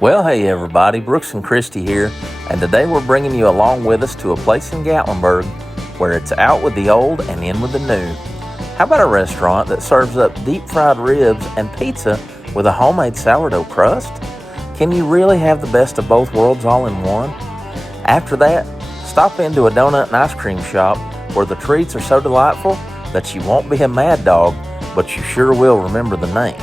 Well, hey everybody, Brooks and Christy here, and today we're bringing you along with us to a place in Gatlinburg where it's out with the old and in with the new. How about a restaurant that serves up deep fried ribs and pizza with a homemade sourdough crust? Can you really have the best of both worlds all in one? After that, stop into a donut and ice cream shop where the treats are so delightful that you won't be a mad dog, but you sure will remember the name.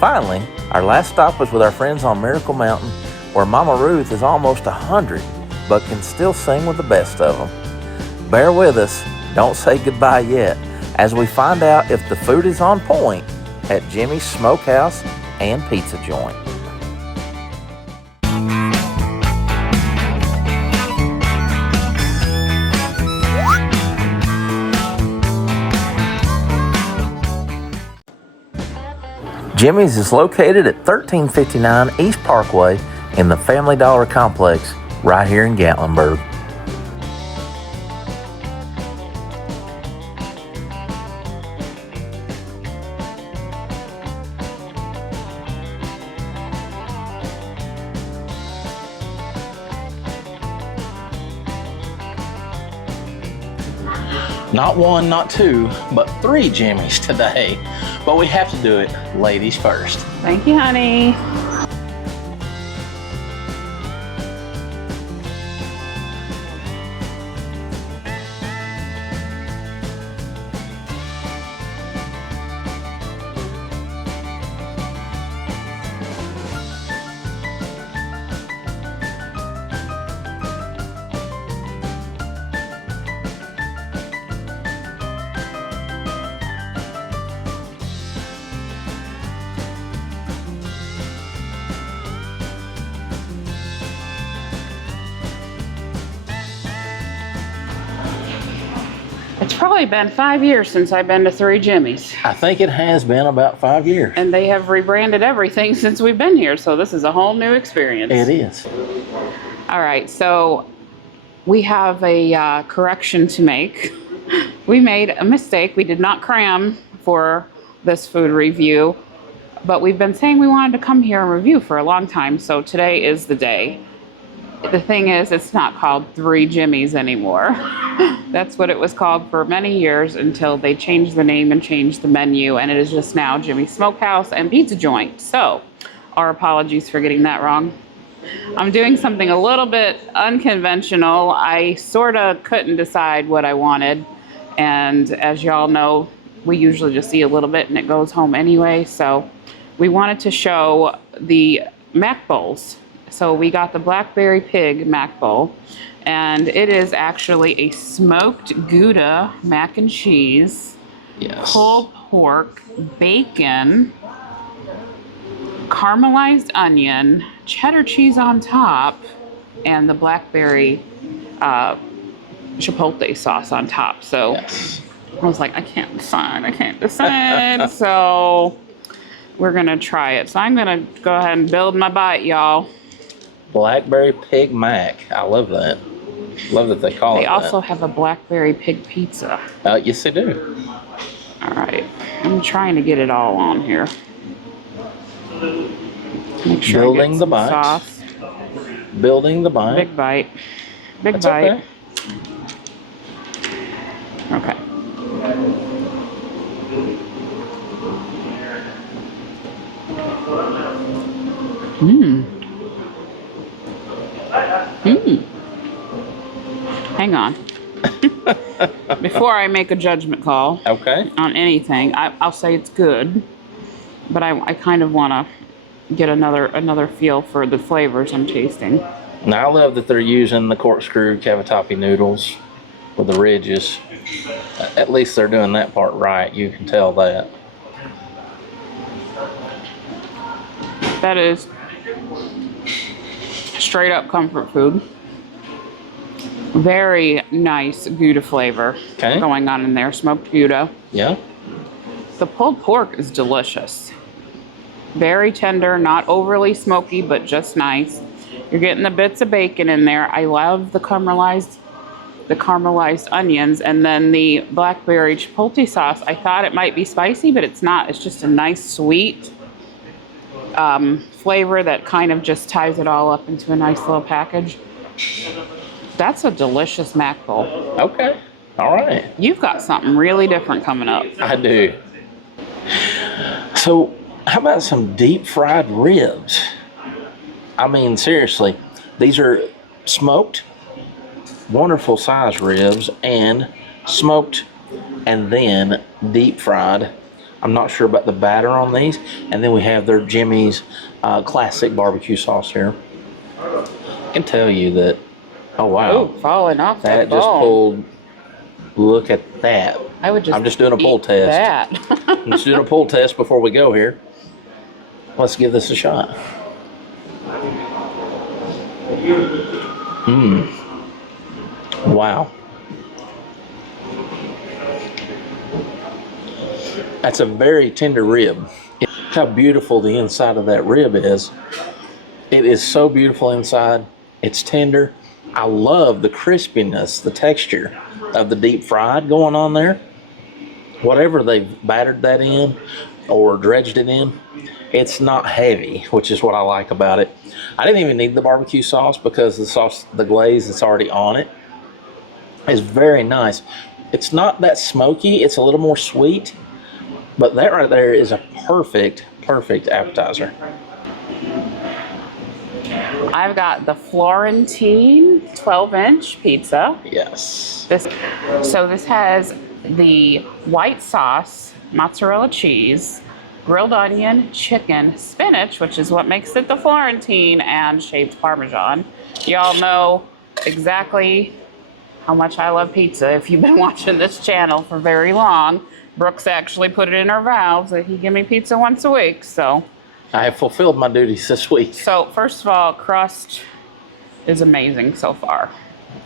Finally, our last stop was with our friends on Miracle Mountain, where Mama Ruth is almost 100, but can still sing with the best of them. Bear with us, don't say goodbye yet, as we find out if the food is on point at Jimmys Smokehouse and Pizza Joint. Jimmy's is located at 1359 East Parkway in the Family Dollar Complex right here in Gatlinburg. Not one, not two, but 3 Jimmys today. But we have to do it ladies first. Thank you, honey. It's probably been 5 years since I've been to 3 Jimmys. I think it has been about 5 years. And they have rebranded everything since we've been here, so this is a whole new experience. It is. All right, so we have a correction to make. We made a mistake. We did not cram for this food review, but we've been saying we wanted to come here and review for a long time, so today is the day. The thing is, it's not called 3 Jimmys anymore. That's what it was called for many years until they changed the name and changed the menu, and it is just now Jimmys Smokehouse and Pizza Joint. So, our apologies for getting that wrong. I'm doing something a little bit unconventional. I sort of couldn't decide what I wanted, and as y'all know, we usually just eat a little bit and it goes home anyway, so we wanted to show the Mac Bowls. So we got the Blackberry Pig Mac Bowl, and it is actually a smoked Gouda mac and cheese, Yes. pulled pork, bacon, caramelized onion, cheddar cheese on top, and the blackberry chipotle sauce on top. So Yes. I was like, I can't decide. So we're gonna try it. So I'm gonna go ahead and build my bite, y'all. Blackberry Pig Mac. I love that. Love that they call it They that. also have a Blackberry Pig Pizza. Yes, they do. All right, I'm trying to get it all on here. Make sure Building I get the some bite. sauce. Building the bite. Big bite. Big That's bite. okay. Okay. Hang on. Before I make a judgment call Okay. on anything, I'll say it's good, but I kind of want to get another feel for the flavors I'm tasting. Now I love that they're using the corkscrew cavatappi noodles with the ridges. At least they're doing that part right. You can tell that. That is straight up comfort food. Very nice Gouda flavor going on in there, smoked Gouda. Yeah. The pulled pork is delicious. Very tender, not overly smoky, but just nice. You're getting the bits of bacon in there. I love the caramelized onions, and then the blackberry chipotle sauce. I thought it might be spicy, but it's not. It's just a nice, sweet flavor that kind of just ties it all up into a nice little package. That's a delicious mac bowl. Okay. All right. You've got something really different coming up. I do. So, how about some deep fried ribs? I mean, seriously, these are smoked, wonderful size ribs, and smoked and then deep fried. I'm not sure about the batter on these. And then we have their Jimmy's classic barbecue sauce here. I can tell you that, oh wow. Oh, falling off that just ball. pulled, look at that. I'm just doing a pull test. I'm just doing a pull test before we go here. Let's give this a shot. Wow. That's a very tender rib. How beautiful the inside of that rib is. It is so beautiful inside. It's tender. I love the crispiness, the texture of the deep fried going on there. Whatever they've battered that in or dredged it in, it's not heavy, which is what I like about it. I didn't even need the barbecue sauce because the sauce, the glaze that's already on it is very nice. It's not that smoky. It's a little more sweet, but that right there is a perfect appetizer. I've got the Florentine 12-inch pizza. Yes. This has the white sauce, mozzarella cheese, grilled onion, chicken, spinach, which is what makes it the Florentine, and shaved Parmesan. Y'all know exactly how much I love pizza. If you've been watching this channel for very long, Brooks actually put it in our vows that he'd give me pizza once a week, so. I have fulfilled my duties this week. So, first of all, crust is amazing so far.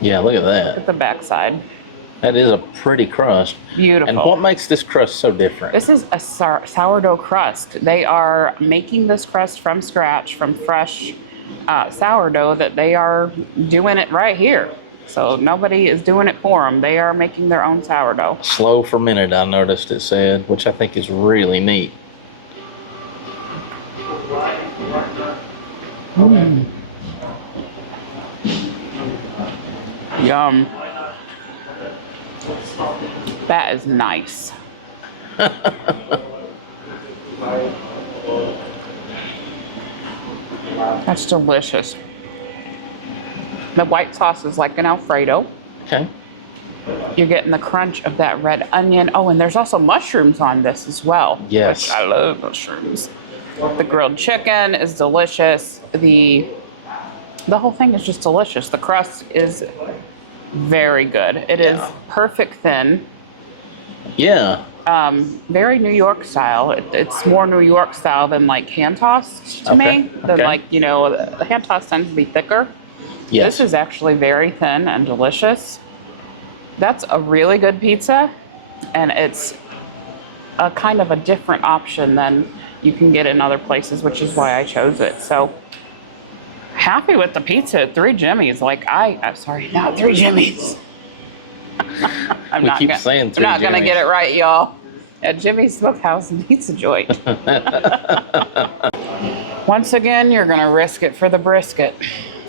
Yeah, look at that. At the backside. That is a pretty crust. Beautiful. And what makes this crust so different? This is a sourdough crust. They are making this crust from scratch, from fresh sourdough, that they are doing it right here. So nobody is doing it for them. They are making their own sourdough. Slow fermented, I noticed it said, which I think is really neat. Yum. That is nice. That's delicious. The white sauce is like an Alfredo. Okay. You're getting the crunch of that red onion. Oh, and there's also mushrooms on this as well. Yes. Which I love mushrooms. The grilled chicken is delicious. The whole thing is just delicious. The crust is very good. It is perfect thin. Yeah. Very New York style. It's more New York style than like hand tossed to me. Than like, you know, the hand tossed tends to be thicker. Yes. This is actually very thin and delicious. That's a really good pizza, and it's a kind of a different option than you can get in other places, which is why I chose it. So happy with the pizza at 3 Jimmys. Like I'm sorry, not 3 Jimmys. I'm not gonna get it right, y'all. At Jimmys Smokehouse and Pizza Joint. Once again, you're gonna risk it for the brisket.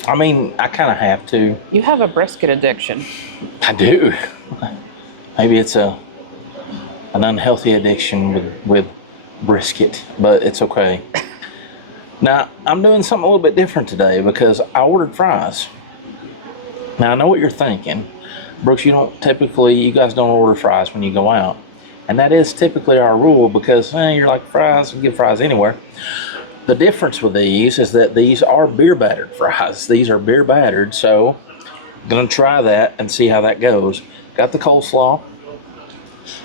I mean, I kind of have to. You have a brisket addiction. I do. Maybe it's an unhealthy addiction with brisket, but it's okay. Now, I'm doing something a little bit different today because I ordered fries. Now, I know what you're thinking. Brooks, you guys don't order fries when you go out. And that is typically our rule because you're like, fries, you get fries anywhere. The difference with these is that these are beer battered fries. These are beer battered, so I'm gonna try that and see how that goes. Got the coleslaw,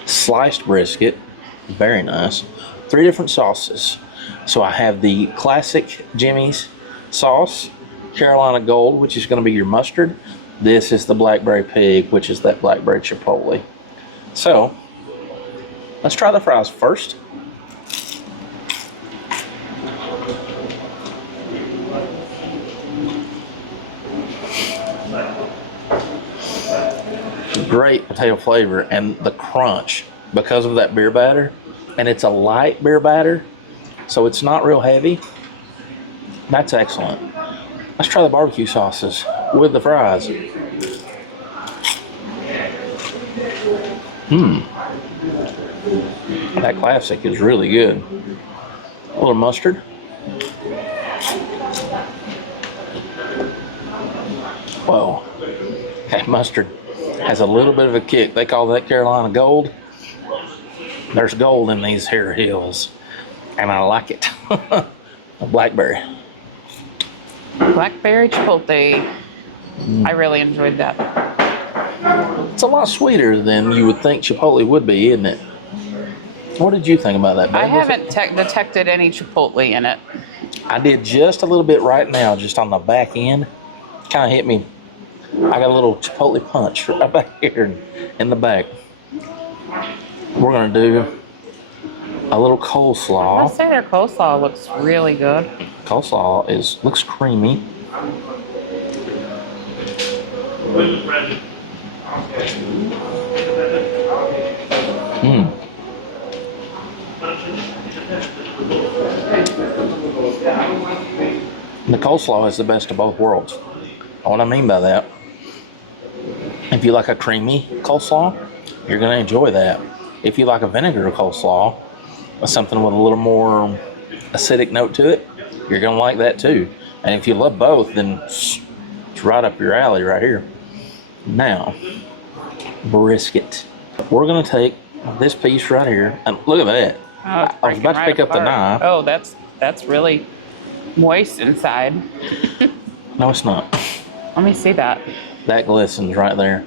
sliced brisket, very nice. 3 different sauces. So I have the classic Jimmy's sauce, Carolina Gold, which is gonna be your mustard. This is the Blackberry Pig, which is that blackberry chipotle. So let's try the fries first. Great potato flavor and the crunch because of that beer batter, and it's a light beer batter, so it's not real heavy. That's excellent. Let's try the barbecue sauces with the fries. That classic is really good. A little mustard. Whoa. That mustard has a little bit of a kick. They call that Carolina Gold. There's gold in these here hills, and I like it. Blackberry. Blackberry chipotle. I really enjoyed that. It's a lot sweeter than you would think chipotle would be, isn't it? What did you think about that, babe? I haven't detected any chipotle in it. I did just a little bit right now, just on the back end. Kind of hit me. I got a little chipotle punch right back here in the back. We're going to do a little coleslaw. I'll say their coleslaw looks really good. Coleslaw looks creamy. The coleslaw is the best of both worlds. What I mean by that, if you like a creamy coleslaw, you're going to enjoy that. If you like a vinegar coleslaw, or something with a little more acidic note to it, you're going to like that too. And if you love both, then it's right up your alley right here. Now, brisket. We're going to take this piece right here, and look at that. Oh, I was about to pick up the knife. Oh, that's really moist inside. No, it's not. Let me see that. That glistens right there.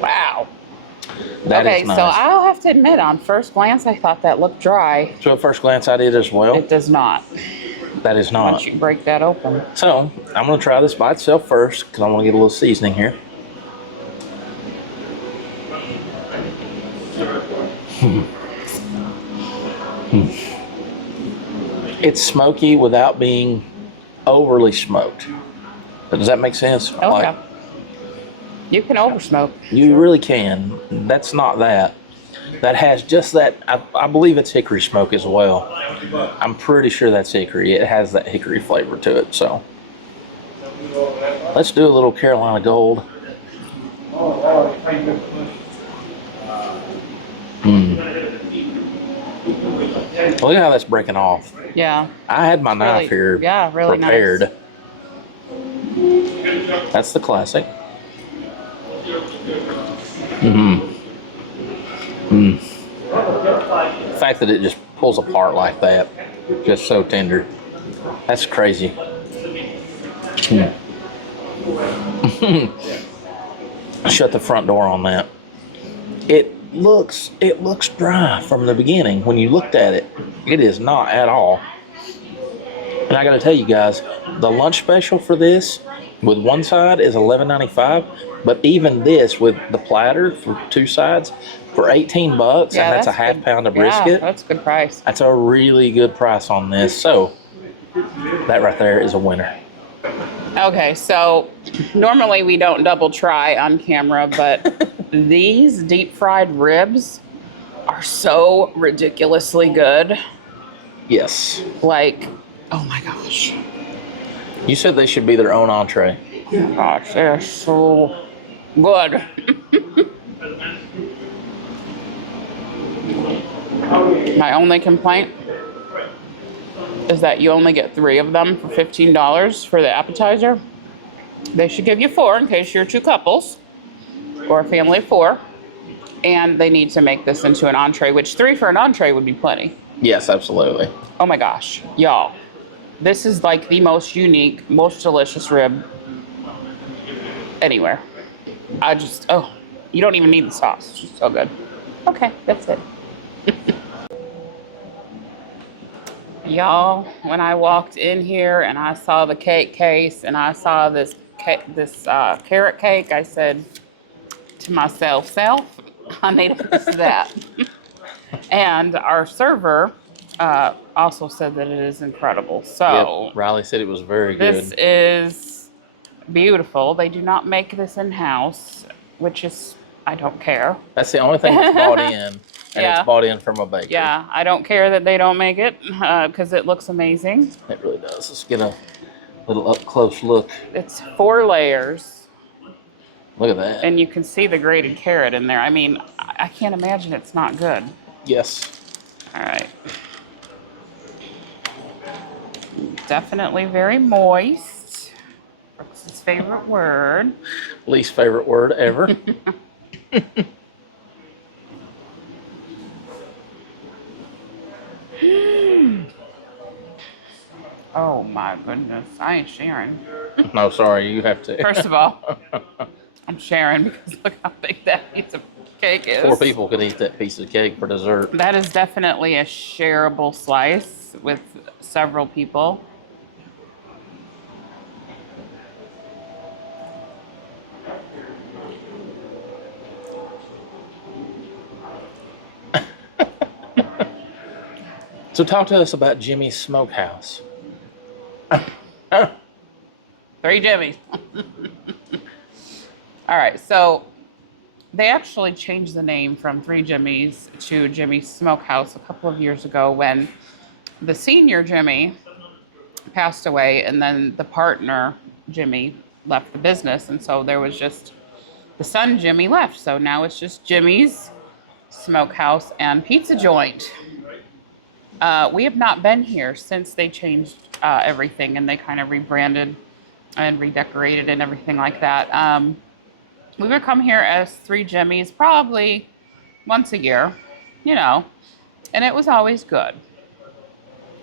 Wow. That okay, is nice. so I'll have to admit, on first glance, I thought that looked dry. So at first glance, I did as well. It does not. That is not. Once you break that open. So I'm going to try this by itself first because I want to get a little seasoning here. It's smoky without being overly smoked. Does that make sense? Oh, yeah. You can oversmoke. You really can. That's not that. That has just that. I believe it's hickory smoke as well. I'm pretty sure that's hickory. It has that hickory flavor to it. So let's do a little Carolina Gold. Look at how that's breaking off. Yeah. I had my knife here really prepared. Nice. That's the classic. The fact that it just pulls apart like that, just so tender. That's crazy. Shut the front door on that. It looks dry from the beginning. When you looked at it, it is not at all. And I got to tell you guys, the lunch special for this with one side is $11.95, but even this with the platter for two sides for $18, and that's a half pound of brisket. Yeah, that's a good price. That's a really good price on this. So that right there is a winner. Okay, so normally we don't double try on camera, but these deep fried ribs are so ridiculously good. Yes. Like, oh my gosh. You said they should be their own entree. Gosh, they're so good. My only complaint is that you only get 3 of them for $15 for the appetizer. They should give you 4 in case you're 2 couples or a family of 4. And they need to make this into an entree, which 3 for an entree would be plenty. Yes, absolutely. Oh my gosh, y'all. This is like the most unique, most delicious rib anywhere. You don't even need the sauce. It's just so good. Okay, that's it. Y'all, when I walked in here and I saw the cake case and I saw this carrot cake, I said to myself, I need a piece of that. And our server also said that it is incredible. So yep. Riley said it was very good. This is beautiful. They do not make this in-house, which is, I don't care. That's the only thing that's bought in. And Yeah. it's bought in from a bakery. Yeah, I don't care that they don't make it because it looks amazing. It really does. Let's get a little up close look. It's 4 layers, Look at that. and you can see the grated carrot in there. I mean, I can't imagine it's not good. Yes. All right. Definitely very moist. Brooks' favorite word. Least favorite word ever. Oh my goodness, I ain't sharing. No, sorry, you have to. First of all, I'm sharing because look how big that piece of cake is. 4 people could eat that piece of cake for dessert. That is definitely a shareable slice with several people. So talk to us about Jimmy's Smokehouse. 3 Jimmys. All right, so they actually changed the name from 3 Jimmys to Jimmys Smokehouse a couple of years ago when the senior Jimmy passed away and then the partner Jimmy left the business, and so there was just the son Jimmy left. So now it's just Jimmy's Smokehouse and Pizza Joint. We have not been here since they changed everything and they kind of rebranded and redecorated and everything like that. We would come here as 3 Jimmys probably once a year, you know, and it was always good.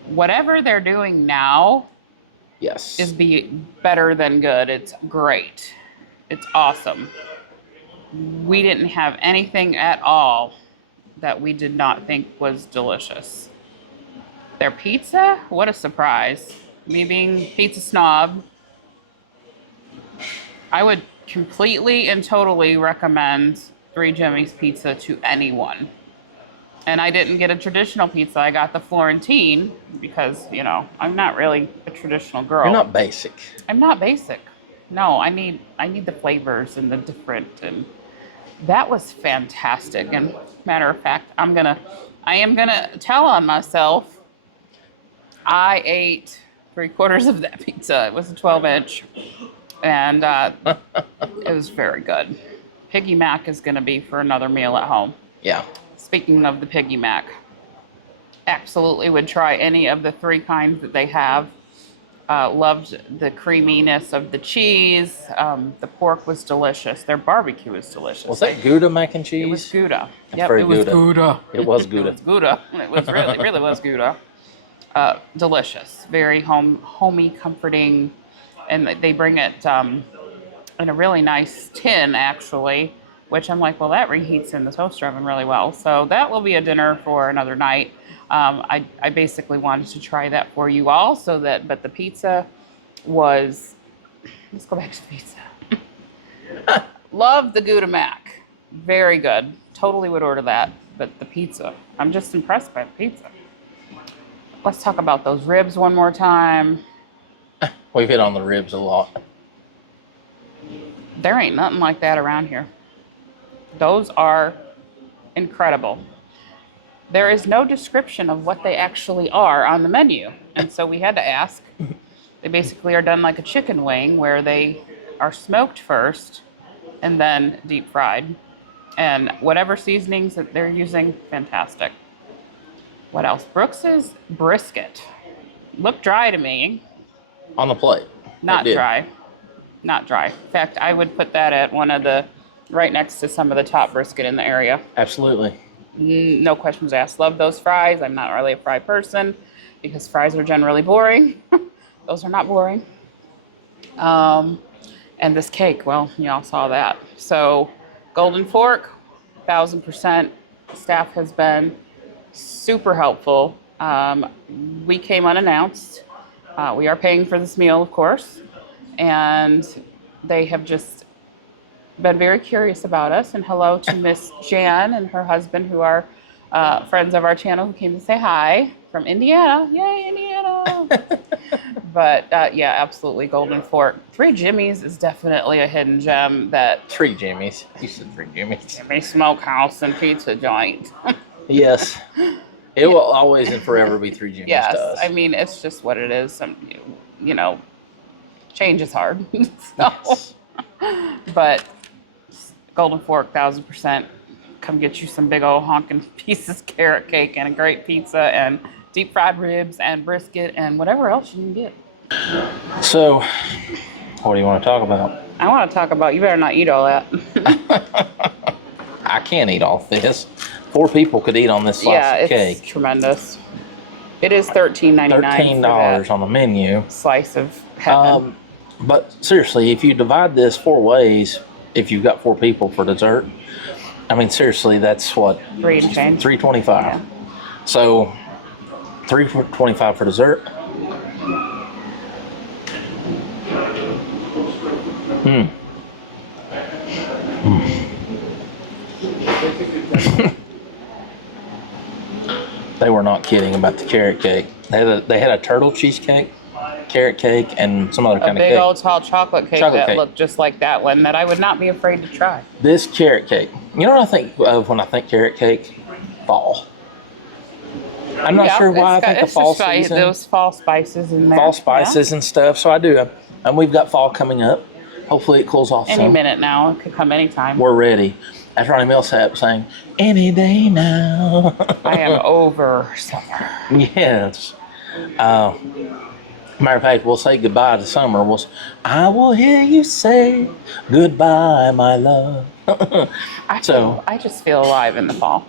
Whatever they're doing now Yes. is better than good. It's great. It's awesome. We didn't have anything at all that we did not think was delicious. Their pizza, what a surprise. Me being pizza snob, I would completely and totally recommend 3 Jimmys pizza to anyone. And I didn't get a traditional pizza. I got the Florentine because, you know, I'm not really a traditional girl. You're not basic. I'm not basic. No, I need the flavors and the different, and that was fantastic. And matter of fact, I am gonna tell on myself. I ate 3/4 of that pizza. It was a 12-inch, and it was very good. Piggy Mac is gonna be for another meal at home. Yeah. Speaking of the Piggy Mac, absolutely would try any of the 3 kinds that they have. Loved the creaminess of the cheese. The pork was delicious. Their barbecue was delicious. Was that Gouda mac and cheese? It was Gouda. That's very it was Gouda. Gouda. It was Gouda. It was Gouda. It was really was Gouda. Delicious. Very homey, comforting. And they bring it in a really nice tin, actually, which I'm like, well, that reheats in the toaster oven really well. So that will be a dinner for another night. I basically wanted to try that for you all but the pizza was, let's go back to the pizza. Love the Gouda Mac. Very good. Totally would order that. But the pizza, I'm just impressed by the pizza. Let's talk about those ribs one more time. We've hit on the ribs a lot. There ain't nothing like that around here. Those are incredible. There is no description of what they actually are on the menu. And so we had to ask. They basically are done like a chicken wing where they are smoked first and then deep fried. And whatever seasonings that they're using, fantastic. What else? Brooks's brisket. Looked dry to me. On the plate. Not dry. Not dry. In fact, I would put that at one of the, right next to some of the top brisket in the area. Absolutely. No questions asked. Love those fries. I'm not really a fry person because fries are generally boring. Those are not boring. And this cake, well, y'all saw that. So, Golden Fork, 1000%. Staff has been super helpful. We came unannounced. We are paying for this meal, of course. And they have just been very curious about us. And hello to Miss Jan and her husband, who are friends of our channel, who came to say hi from Indiana. Yay, Indiana! But yeah, absolutely, Golden Fork. 3 Jimmys is definitely a hidden gem that 3 Jimmys. You said 3 Jimmys. Jimmys Smokehouse and Pizza Joint. Yes. It will always and forever be three Jimmys Yes, to us. I mean, it's just what it is. You know, change is hard. So, Yes. but Golden Fork, 1000%. Come get you some big old honking pieces, carrot cake, and a great pizza, and deep fried ribs, and brisket, and whatever else you can get. So, what do you want to talk about? I want to talk about. You better not eat all that. I can't eat all this. 4 people could eat on this slice Yeah, of it's cake. tremendous. It is $13.99. $13 on the menu. Slice of heaven. But seriously, if you divide this 4 ways, if you've got 4 people for dessert, I mean, seriously, that's what? $3 and change. $3.25. Yeah. So, $3.25 for dessert. They were not kidding about the carrot cake. They had a turtle cheesecake, carrot cake, and some other A kind of big cake. old tall chocolate cake Chocolate that cake. looked just like that one that I would not be afraid to try. This carrot cake. You know what I think of when I think carrot cake? Fall. I'm not sure why I think of fall season. Those fall spices in there. Fall spices and stuff. So I do. And we've got fall coming up. Hopefully it cools off Yeah. Any some. minute now. It could come anytime. We're ready. As Ronnie Millsap saying, any day now. I am over summer. Yes. Matter of fact, we'll say goodbye to summer. I will hear you say goodbye, my love. I just feel alive in the fall.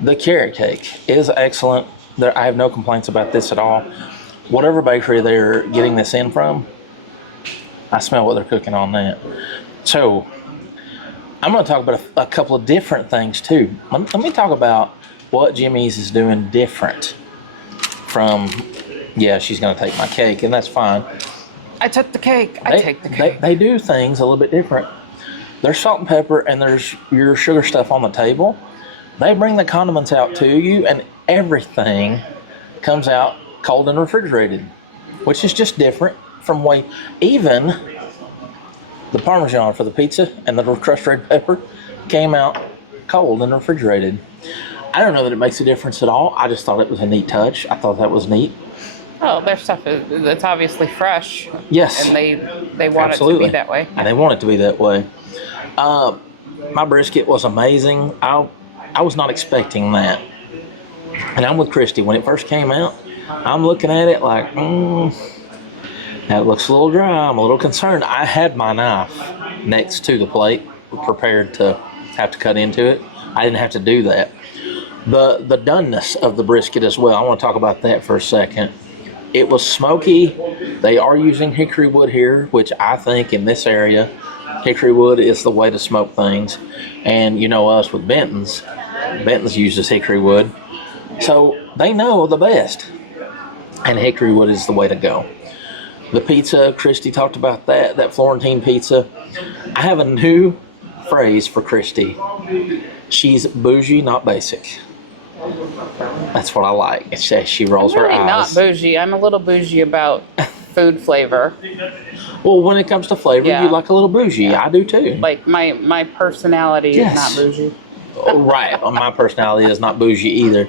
The carrot cake is excellent. I have no complaints about this at all. Whatever bakery they're getting this in from, I smell what they're cooking on that. So, I'm going to talk about a couple of different things too. Let me talk about what Jimmy's is doing different from, yeah, she's going to take my cake, and that's fine. I took the cake. I take the cake. They do things a little bit different. There's salt and pepper, and there's your sugar stuff on the table. They bring the condiments out to you, and everything comes out cold and refrigerated, which is just different from even the Parmesan for the pizza and the crushed red pepper came out cold and refrigerated. I don't know that it makes a difference at all. I just thought it was a neat touch. I thought that was neat. Well, their stuff it's obviously fresh. Yes. And they want Absolutely. it to be that way. And they want it to be that way. My brisket was amazing. I was not expecting that. And I'm with Christy. When it first came out, I'm looking at it like, that looks a little dry. I'm a little concerned. I had my knife next to the plate, prepared to have to cut into it. I didn't have to do that. The doneness of the brisket as well, I want to talk about that for a second. It was smoky. They are using hickory wood here, which I think in this area, hickory wood is the way to smoke things. And you know us with Benton's. Benton's uses hickory wood. So they know the best. And hickory wood is the way to go. The pizza, Christy talked about that Florentine pizza. I have a new phrase for Christy. She's bougie, not basic. That's what I like. She rolls I'm really her eyes. not bougie. I'm a little bougie about food flavor. Well, when it comes to flavor, Yeah. you like a little bougie. Yeah. I do too. Like my personality Yes. is not bougie. Right. Well, my personality is not bougie either.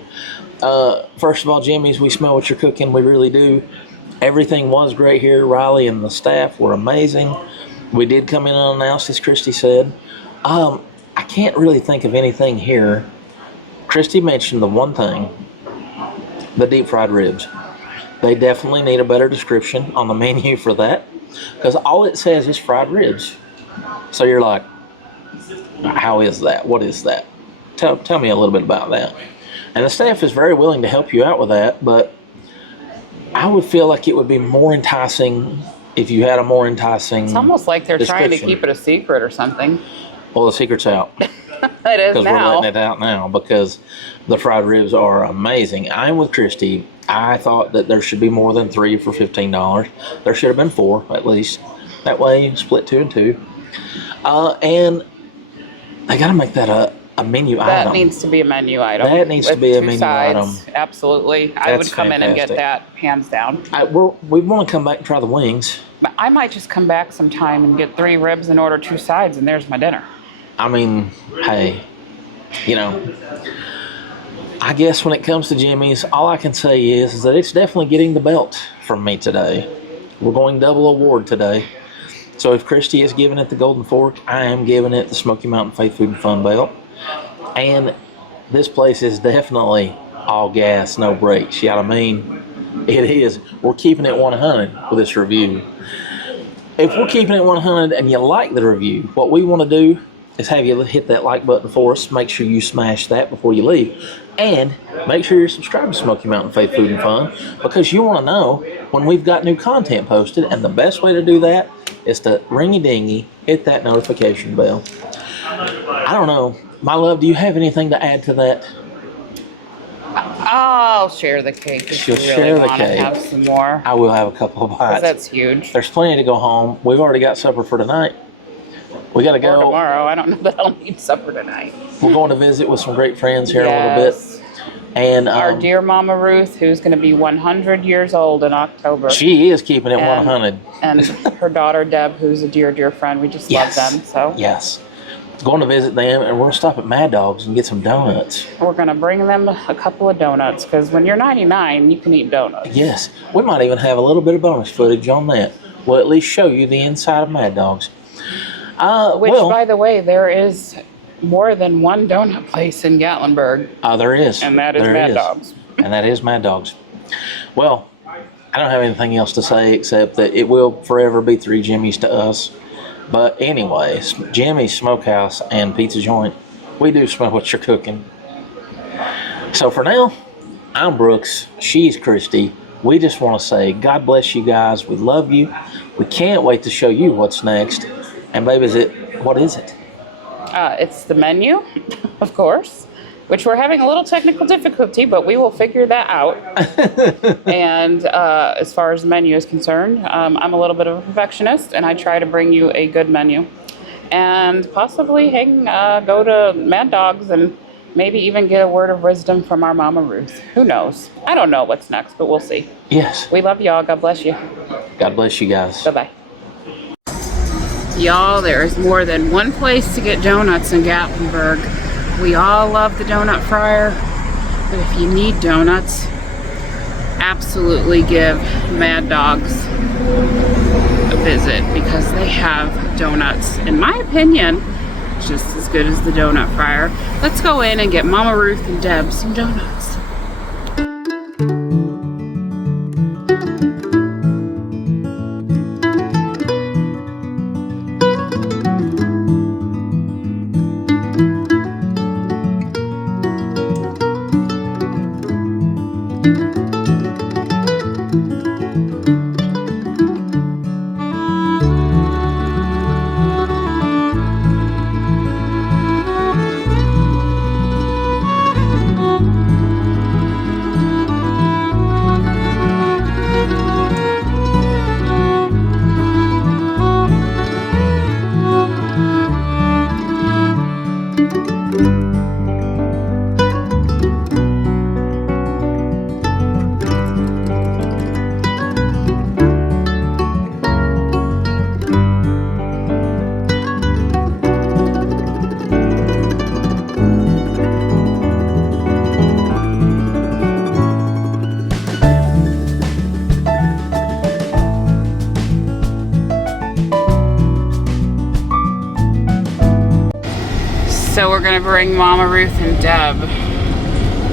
First of all, Jimmy's, we smell what you're cooking. We really do. Everything was great here. Riley and the staff were amazing. We did come in unannounced, as Christy said. I can't really think of anything here. Christy mentioned the one thing, the deep fried ribs. They definitely need a better description on the menu for that, because all it says is fried ribs. So you're like, how is that? What is that? Tell me a little bit about that. And the staff is very willing to help you out with that, but I would feel like it would be more enticing if you had a more enticing It's almost like they're trying to description. keep it a secret or something. Well, the secret's out. It is Because we're now. letting it out now, because the fried ribs are amazing. I'm with Christy. I thought that there should be more than 3 for $15. There should have been 4 at least. That way you split 2 and 2. And they got to make that a menu That item. needs to be a menu item. That needs to with be a 2 menu sides. item. Absolutely. I would That's come in and get fantastic. that hands down. We want to come back and try the wings. But I might just come back sometime and get 3 ribs and order 2 sides, and there's my dinner. I mean, hey, you know, I guess when it comes to Jimmy's, all I can say is that it's definitely getting the belt from me today. We're going double award today. So if Christy is giving it the Golden Fork, I am giving it the Smoky Mountain Faith Food and Fun belt. And this place is definitely all gas, no brakes. You know what I mean? It is. We're keeping it 100 with this review. If we're keeping it 100 and you like the review, what we want to do is have you hit that like button for us. Make sure you smash that before you leave. And make sure you're subscribed to Smoky Mountain Faith Food and Fun, because you want to know when we've got new content posted. And the best way to do that is to ringy-dingy, hit that notification bell. I don't know. My love, do you have anything to add to that? I'll share the cake if She'll you really share the want to cake. have some more. I will have a couple of 'Cause bites. that's huge. There's plenty to go home. We've already got supper for tonight. We got to Or go. tomorrow. I don't know that I'll need supper tonight. We're going to visit with some great friends here in a little bit. And Our dear Mama Ruth, who's going to be 100 years old in October. she is keeping it And- 100. And her daughter Deb, who's a dear, dear friend. We just Yes. love them. So Yes. Going to visit them, and we're going to stop at Mad Dog's and get some donuts. we're going to bring them a couple of donuts, because when you're 99, you can eat donuts. Yes. We might even have a little bit of bonus footage on that. We'll at least show you the inside of Mad Dog's. Which, by the way, there is more than one donut place in Gatlinburg. There is. And that is There Mad Dog's. And that is Mad Dog's. Well, I don't have anything else to say except that it will forever be 3 Jimmys to us. But anyways, Jimmys Smokehouse and Pizza Joint, we do smell what you're cooking. So for now, I'm Brooks. She's Christy. We just want to say God bless you guys. We love you. We can't wait to show you what's next. And babe, what is it? It's the menu, of course, which we're having a little technical difficulty, but we will figure that out. And as far as the menu is concerned, I'm a little bit of a perfectionist, and I try to bring you a good menu. And possibly go to Mad Dog's and maybe even get a word of wisdom from our Mama Ruth. Who knows? I don't know what's next, but we'll see. Yes. We love y'all. God bless you. God bless you guys. Bye-bye. Y'all, there is more than one place to get donuts in Gatlinburg. We all love the donut fryer, but if you need donuts, absolutely give Mad Dog's a visit, because they have donuts, in my opinion, just as good as the donut fryer. Let's go in and get Mama Ruth and Deb some donuts. So we're gonna bring Mama Ruth and Deb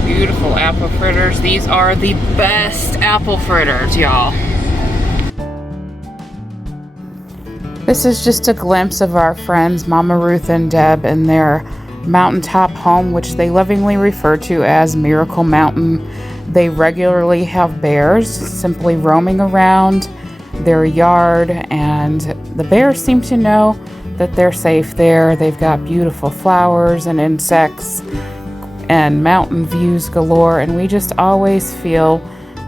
beautiful apple fritters. These are the best apple fritters, y'all. This is just a glimpse of our friends Mama Ruth and Deb in their mountaintop home, which they lovingly refer to as Miracle Mountain. They regularly have bears simply roaming around their yard, and the bears seem to know that they're safe there. They've got beautiful flowers and insects and mountain views galore, and we just always feel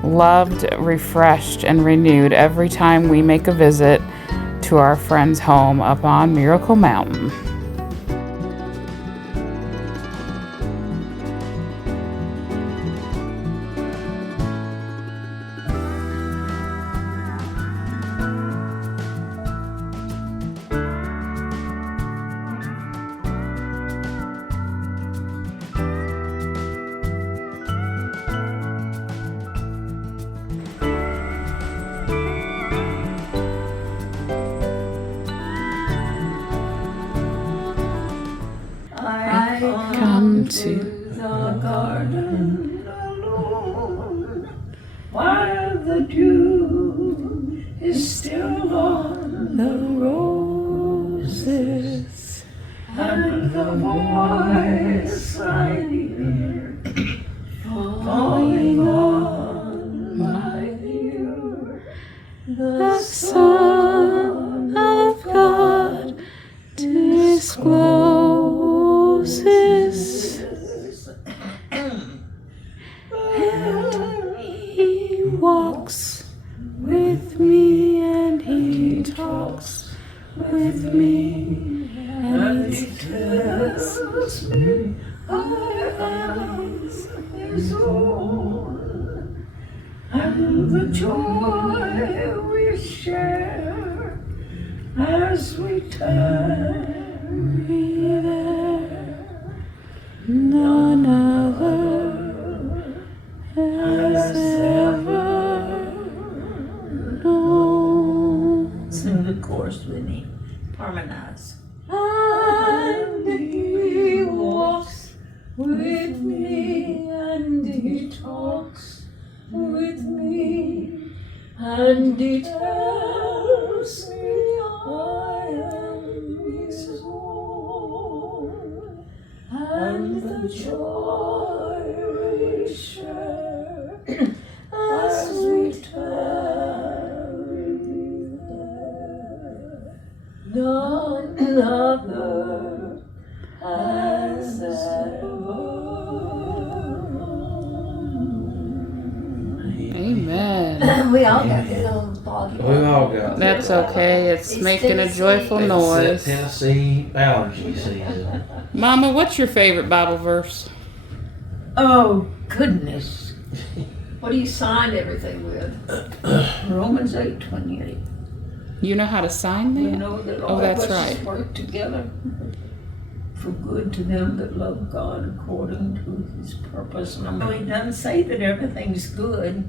loved, refreshed, and renewed every time we make a visit to our friend's home up on Miracle Mountain. into the garden alone, while the dew is still on the roses. and the voice I hear falling on my ear, The Son of God discloses, and he walks with me, and he talks with me, and he tells me I am his own, and the joy we share as we tarry there, none other has ever known. Sing the chorus with me. Harmonize. And He walks with me, and he talks with me, and he tells me I am his own, and the joy we share as we tarry there, none other has ever known. Amen. We all got good old body. We all got That's okay. It's making a joyful noise. Tennessee allergy season. Mama, what's your favorite Bible verse? Oh, goodness. What do you sign everything with? Romans 8:28. You know how to sign We that? know that Oh, all that's of us right. work together for good to them that love God according to his purpose. And I know he doesn't say that everything's good,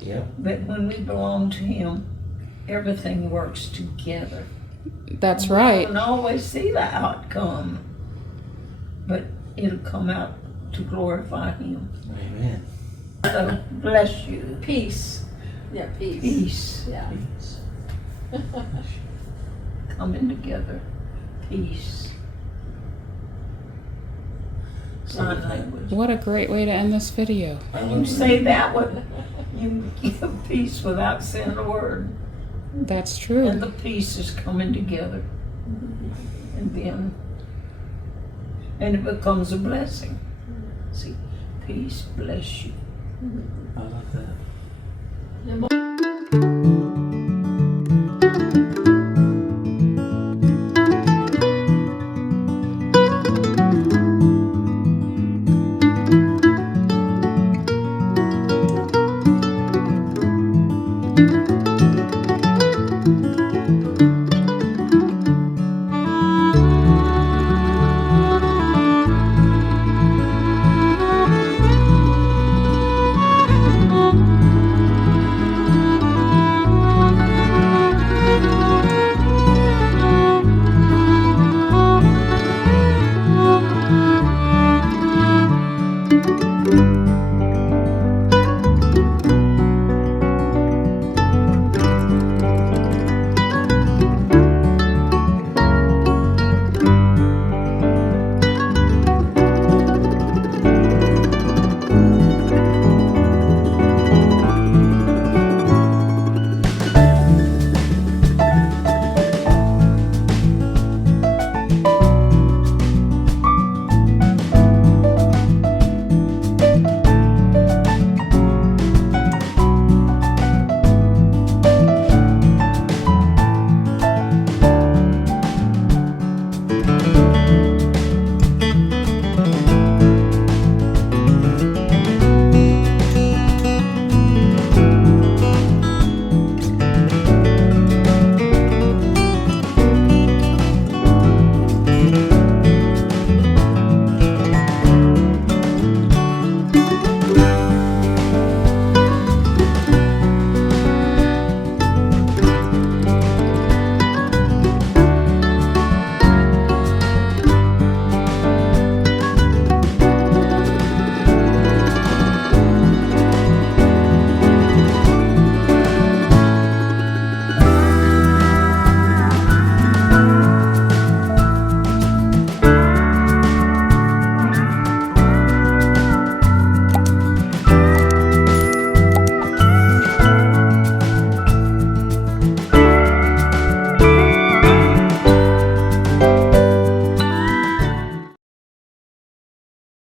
Yep. but when we belong to him, everything works together. That's We right. don't always see the outcome, but it'll come out to glorify him. Amen. So bless you. Peace. Yeah, peace. Peace. Yeah. Coming together. Peace. Sign language. What a great way to end this video. And you say that one, you give peace without saying a word. That's And true. the peace is coming together. And then, and it becomes a blessing. See, peace bless you. I like that.